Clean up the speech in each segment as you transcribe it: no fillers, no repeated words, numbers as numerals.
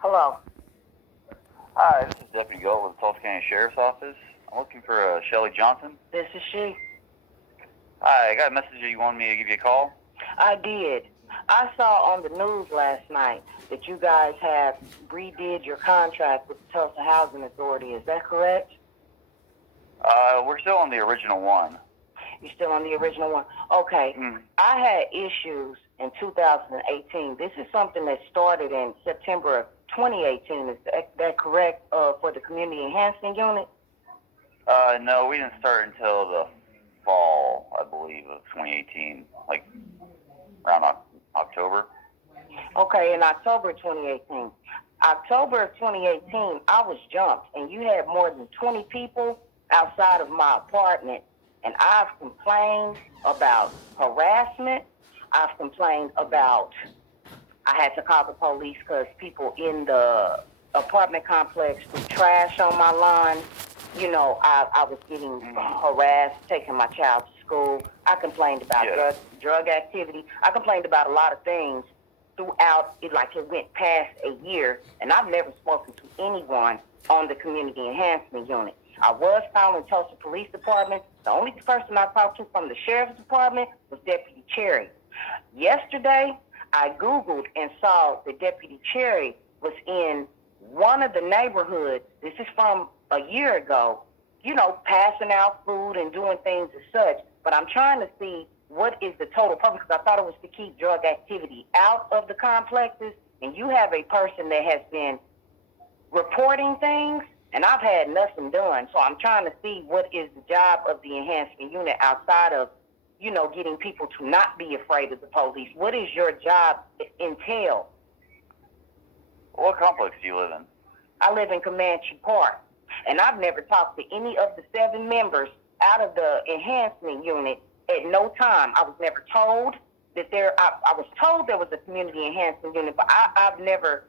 Hello. Hi, this is Deputy Gullet with the Tulsa County Sherrifs office. I'm looking for Shelly Johnson. This is she. Hi, I got a message that you wanted me to give you a call. I did. I saw on the news last night that you guys have redid your contract with the Tulsa Housing Authority. Is that correct? We're still on the original one. You're still on the original one? Okay. I had issues in 2018. This is something that started in September of 2018. Is that correct, for the Community Enhancement Unit? No, we didn't start until the fall, I believe, of 2018, like around October. Okay, in October 2018. October of 2018, I was jumped, and you had more than 20 people outside of my apartment, and I've complained about harassment. I've complained about, I had to call the police because people in the apartment complex threw trash on my lawn. You know, I was getting harassed, taking my child to school. I complained about drug activity. I complained about a lot of things throughout it, like it went past a year, and I've never spoken to anyone on the Community Enhancement Unit. I was calling Tulsa Police Department. The only person I talked to from the Sheriff's Department was Deputy Cherry. Yesterday, I Googled and saw that Deputy Cherry was in one of the neighborhoods. This is from a year ago, you know, passing out food and doing things as such. But I'm trying to see what is the total purpose, because I thought it was to keep drug activity out of the complexes. And you have a person that has been reporting things, and I've had nothing done. So I'm trying to see what is the job of the enhancement unit outside of, you know, getting people to not be afraid of the police. What is your job entail? What complex do you live in? I live in Comanche Park, and I've never talked to any of the 7 members out of the enhancement unit at no time. I was never told that I was told there was a community enhancement unit, but I've never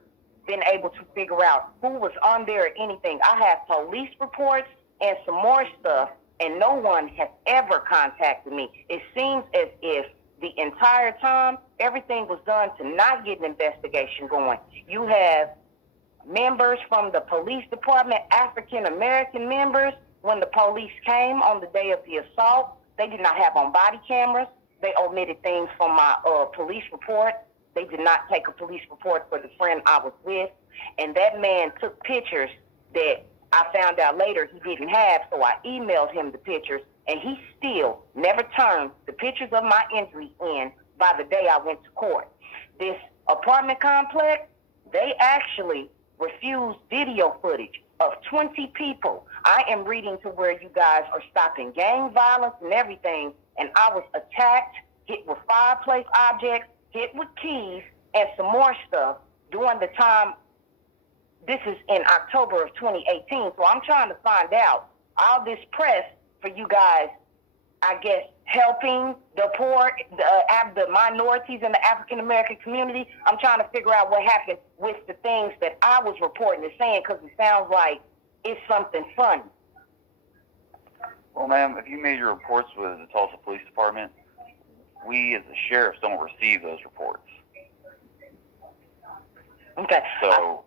been able to figure out who was on there or anything. I have police reports and some more stuff, and no one has ever contacted me. It seems as if the entire time everything was done to not get an investigation going. You have members from the police department, African American members, when the police came on the day of the assault, they did not have on body cameras. They omitted things from my police report. They did not take a police report for the friend I was with. And that man took pictures that I found out later he didn't have, so I emailed him the pictures, and he still never turned the pictures of my injury in by the day I went to court. This apartment complex, they actually refused video footage of 20 people. I am reading to where you guys are stopping gang violence and everything, and I was attacked, hit with fireplace objects, hit with keys, and some more stuff during the time. This is in October of 2018, so I'm trying to find out all this press for you guys, I guess, helping the poor, the minorities in the African-American community. I'm trying to figure out what happened with the things that I was reporting and saying, because it sounds like it's something funny. Well, ma'am, if you made your reports with the Tulsa Police Department, we as the sheriffs don't receive those reports. Okay. So,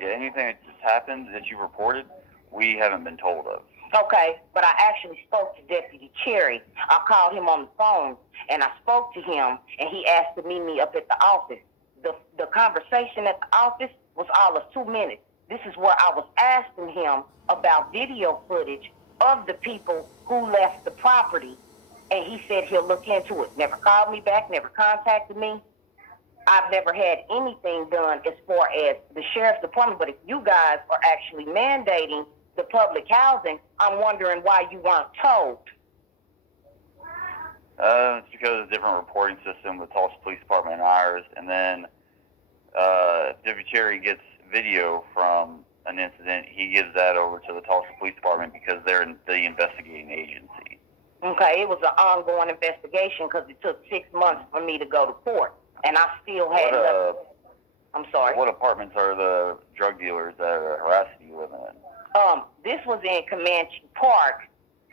anything that just happened that you reported, we haven't been told of. Okay, but I actually spoke to Deputy Cherry. I called him on the phone, and I spoke to him, and he asked to meet me up at the office. The conversation at the office was all of 2 minutes. This is where I was asking him about video footage of the people who left the property, and he said he'll look into it. Never called me back, never contacted me. I've never had anything done as far as the Sheriff's Department, but if you guys are actually mandating the public housing, I'm wondering why you weren't told. It's because of a different reporting system with Tulsa Police Department and ours, and then if Deputy Cherry gets video from an incident, he gives that over to the Tulsa Police Department because they're the investigating agency. Okay, it was an ongoing investigation because it took 6 months for me to go to court, and I still had nothing. I'm sorry. What apartments are the drug dealers that are harassing you living in? This was in Comanche Park.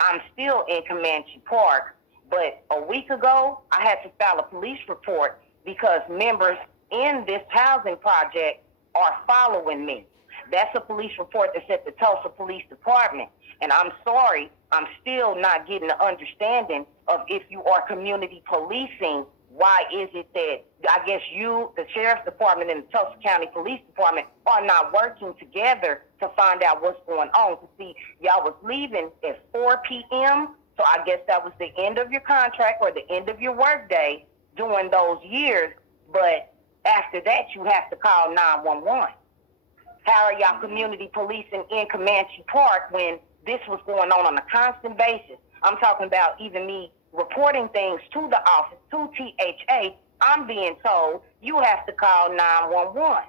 I'm still in Comanche Park, but a week ago, I had to file a police report because members in this housing project are following me. That's a police report that's at the Tulsa Police Department. And I'm sorry, I'm still not getting the understanding of if you are community policing, why is it that I guess you, the Sheriff's Department and the Tulsa County Police Department are not working together to find out what's going on. To see, y'all was leaving at 4 p.m., so I guess that was the end of your contract or the end of your workday during those years. But after that, you have to call 911. How are y'all community policing in Comanche Park when this was going on a constant basis? I'm talking about even me reporting things to the office, to THA. I'm being told you have to call 911.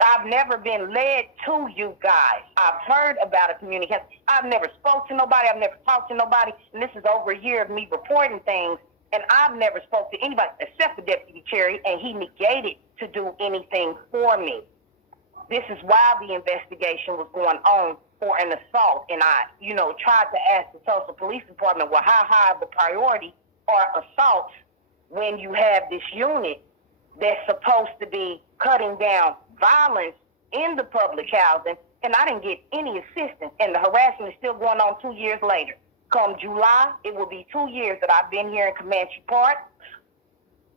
I've never been led to you guys. I've heard about a community. I've never spoke to nobody. I've never talked to nobody. And this is over a year of me reporting things. And I've never spoke to anybody except for Deputy Cherry, and he negated to do anything for me. This is why the investigation was going on for an assault. And I, tried to ask the Tulsa Police Department, well, how high of a priority are assaults when you have this unit that's supposed to be cutting down violence in the public housing, and I didn't get any assistance, and the harassment is still going on 2 years later. Come July, it will be 2 years that I've been here in Comanche Park.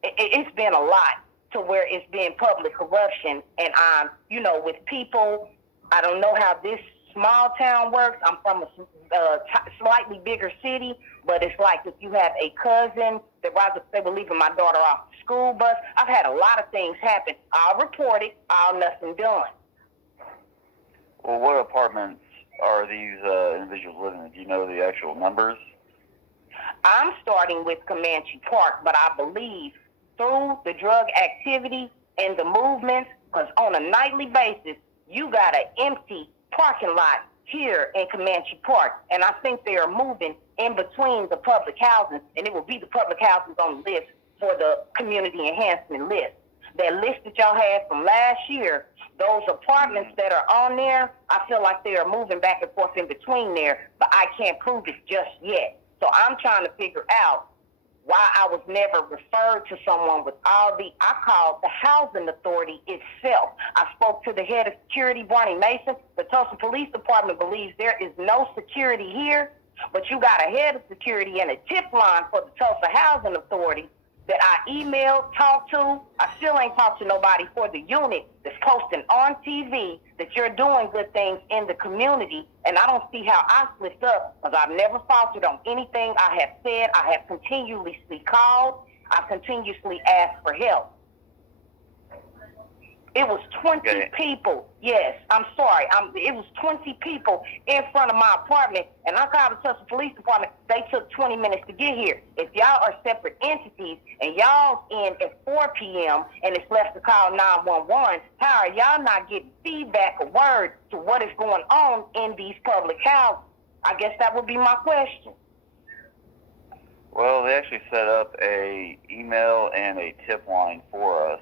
It's been a lot to where it's been public corruption, and I'm, with people, I don't know how this small town works. I'm from a slightly bigger city, but it's like if you have a cousin that rather they were leaving my daughter off the school bus. I've had a lot of things happen. I'll report it. All nothing done. Well, what apartments are these individuals living in? Do you know the actual numbers? I'm starting with Comanche Park, but I believe through the drug activity and the movements, because on a nightly basis, you got an empty parking lot here in Comanche Park, and I think they are moving in between the public housing, and it will be the public housing on the list for the community enhancement list. That list that y'all had from last year, those apartments that are on there, I feel like they are moving back and forth in between there, but I can't prove it just yet. So I'm trying to figure out why I was never referred to someone with I called the Housing Authority itself. I spoke to the head of security, Barney Mason. The Tulsa Police Department believes there is no security here, but you got a head of security and a tip line for the Tulsa Housing Authority that I emailed, talked to. I still ain't talked to nobody for the unit that's posting on TV that you're doing good things in the community, and I don't see how I slipped up because I've never faltered on anything I have said. I have continuously called. I've continuously asked for help. It was 20 people. Yes, I'm sorry. It was 20 people in front of my apartment, and I called the Tulsa Police Department. They took 20 minutes to get here. If y'all are separate entities and y'all's in at 4 p.m. and it's left to call 911, how are y'all not getting feedback or word to what is going on in these public houses? I guess that would be my question. Well, they actually set up a email and a tip line for us.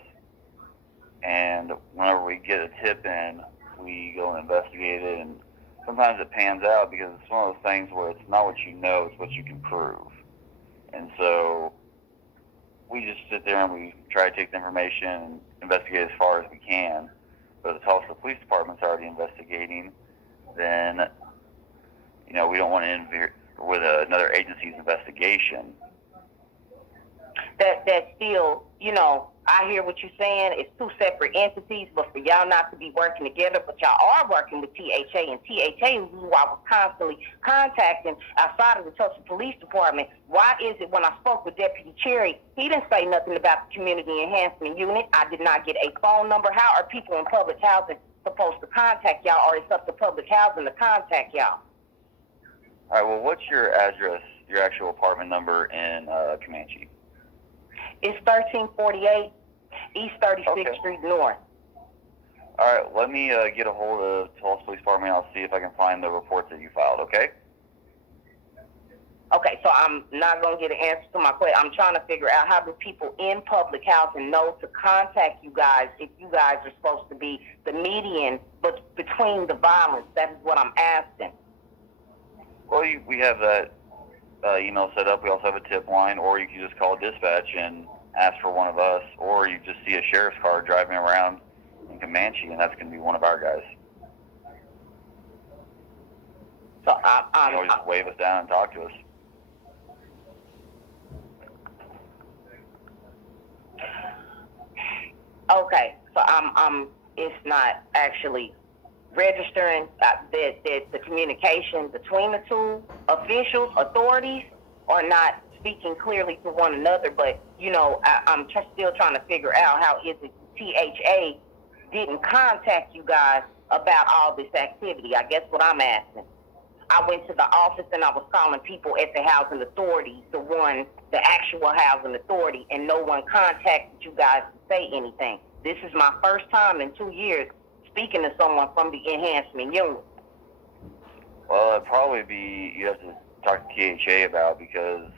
And whenever we get a tip in, we go and investigate it. And sometimes it pans out because it's one of those things where it's not what you know, it's what you can prove. And so we just sit there and we try to take the information and investigate as far as we can. But if the Tulsa Police Department's already investigating, then, we don't want to interfere with another agency's investigation. That still, I hear what you're saying. It's two separate entities, but for y'all not to be working together, but y'all are working with THA, and THA is who I was constantly contacting outside of the Tulsa Police Department. Why is it when I spoke with Deputy Cherry, he didn't say nothing about the Community Enhancement Unit? I did not get a phone number. How are people in public housing supposed to contact y'all, or it's up to public housing to contact y'all? All right, well, what's your address, your actual apartment number in Comanche? It's 1348 East 36th Street North. All right, let me get a hold of the Tulsa Police Department. I'll see if I can find the reports that you filed, okay? Okay, so I'm not going to get an answer to my question. I'm trying to figure out how do people in public housing know to contact you guys if you guys are supposed to be the median but between the violence. That is what I'm asking. Well, we have that email set up. We also have a tip line, or you can just call dispatch and ask for one of us, or you just see a sheriff's car driving around in Comanche, and that's going to be one of our guys. So You can always just wave us down and talk to us. okay. So it's not actually registering that the communication between the two officials, authorities, are not speaking clearly to one another. But I'm still trying to figure out how is it THA didn't contact you guys about all this activity. I guess what I'm asking. I went to the office and I was calling people at the housing authority, the actual housing authority, and no one contacted you guys to say anything. This is my first time in 2 years speaking to someone from the enhancement unit. Well, it'd probably be, you have to talk to THA about, because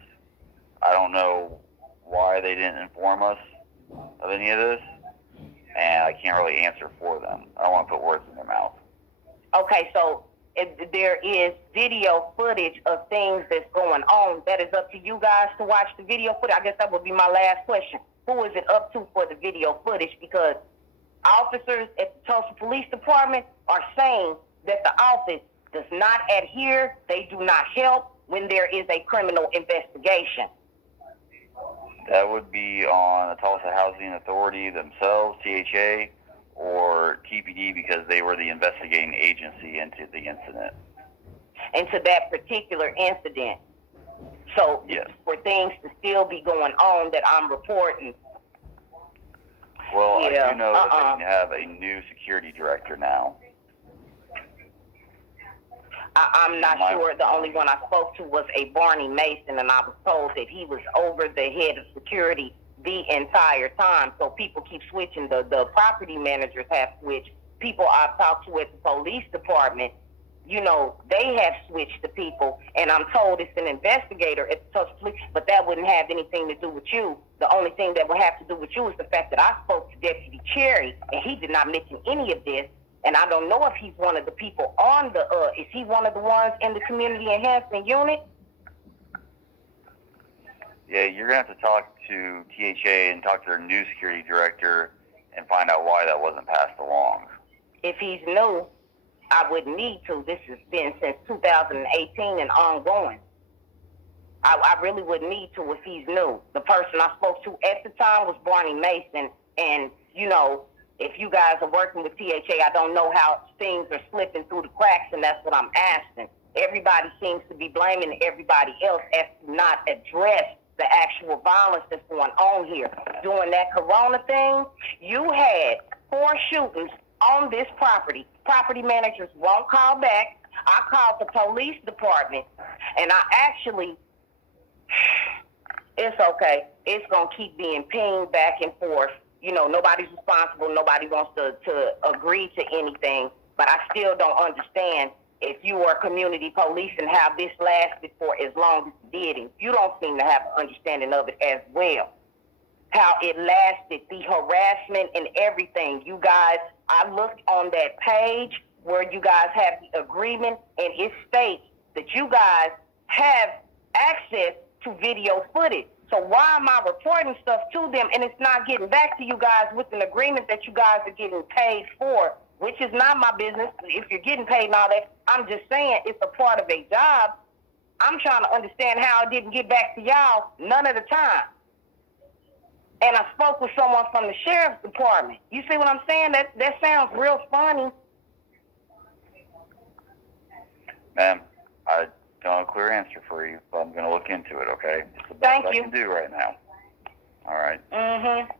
I don't know why they didn't inform us of any of this, and I can't really answer for them. I don't want to put words in their mouth. Okay, so if there is video footage of things that's going on, that is up to you guys to watch the video footage. I guess that would be my last question. Who is it up to for the video footage? Because officers at the Tulsa Police Department are saying that the office does not adhere, they do not help when there is a criminal investigation. That would be on the Tulsa Housing Authority themselves, THA, or TPD, because they were the investigating agency into the incident. Into that particular incident. So yes. For things to still be going on that I'm reporting. Well, I do know that they have a new security director now. I'm not sure. The only one I spoke to was a Barney Mason, and I was told that he was over the head of security the entire time. So people keep switching. The property managers have switched. People I've talked to at the police department, they have switched the people, and I'm told it's an investigator at the Tulsa Police, but that wouldn't have anything to do with you. The only thing that would have to do with you is the fact that I spoke to Deputy Cherry, and he did not mention any of this. And I don't know if he's one of the people on is he one of the ones in the community enhancement unit? Yeah, you're going to have to talk to THA and talk to their new security director and find out why that wasn't passed along. If he's new, I wouldn't need to. This has been since 2018 and ongoing. I really wouldn't need to if he's new. The person I spoke to at the time was Barney Mason, and, if you guys are working with THA, I don't know how things are slipping through the cracks, and that's what I'm asking. Everybody seems to be blaming everybody else as to not address the actual violence that's going on here. During that corona thing, you had 4 shootings on this property. Property managers won't call back. I called the police department, and it's okay. It's going to keep being pinged back and forth. Nobody's responsible. Nobody wants to agree to anything. But I still don't understand if you are community police and how this lasted for as long as it did. And you don't seem to have an understanding of it as well. How it lasted, the harassment and everything. You guys, I looked on that page where you guys have the agreement, and it states that you guys have access to video footage. So why am I reporting stuff to them and it's not getting back to you guys with an agreement that you guys are getting paid for, which is not my business. If you're getting paid and all that, I'm just saying it's a part of a job. I'm trying to understand how it didn't get back to y'all none of the time. And I spoke with someone from the sheriff's department. You see what I'm saying? That sounds real funny. Ma'am, I don't have a clear answer for you, but I'm going to look into it, okay? It's the best Thank I you. can do right now. All right? Mm-hmm.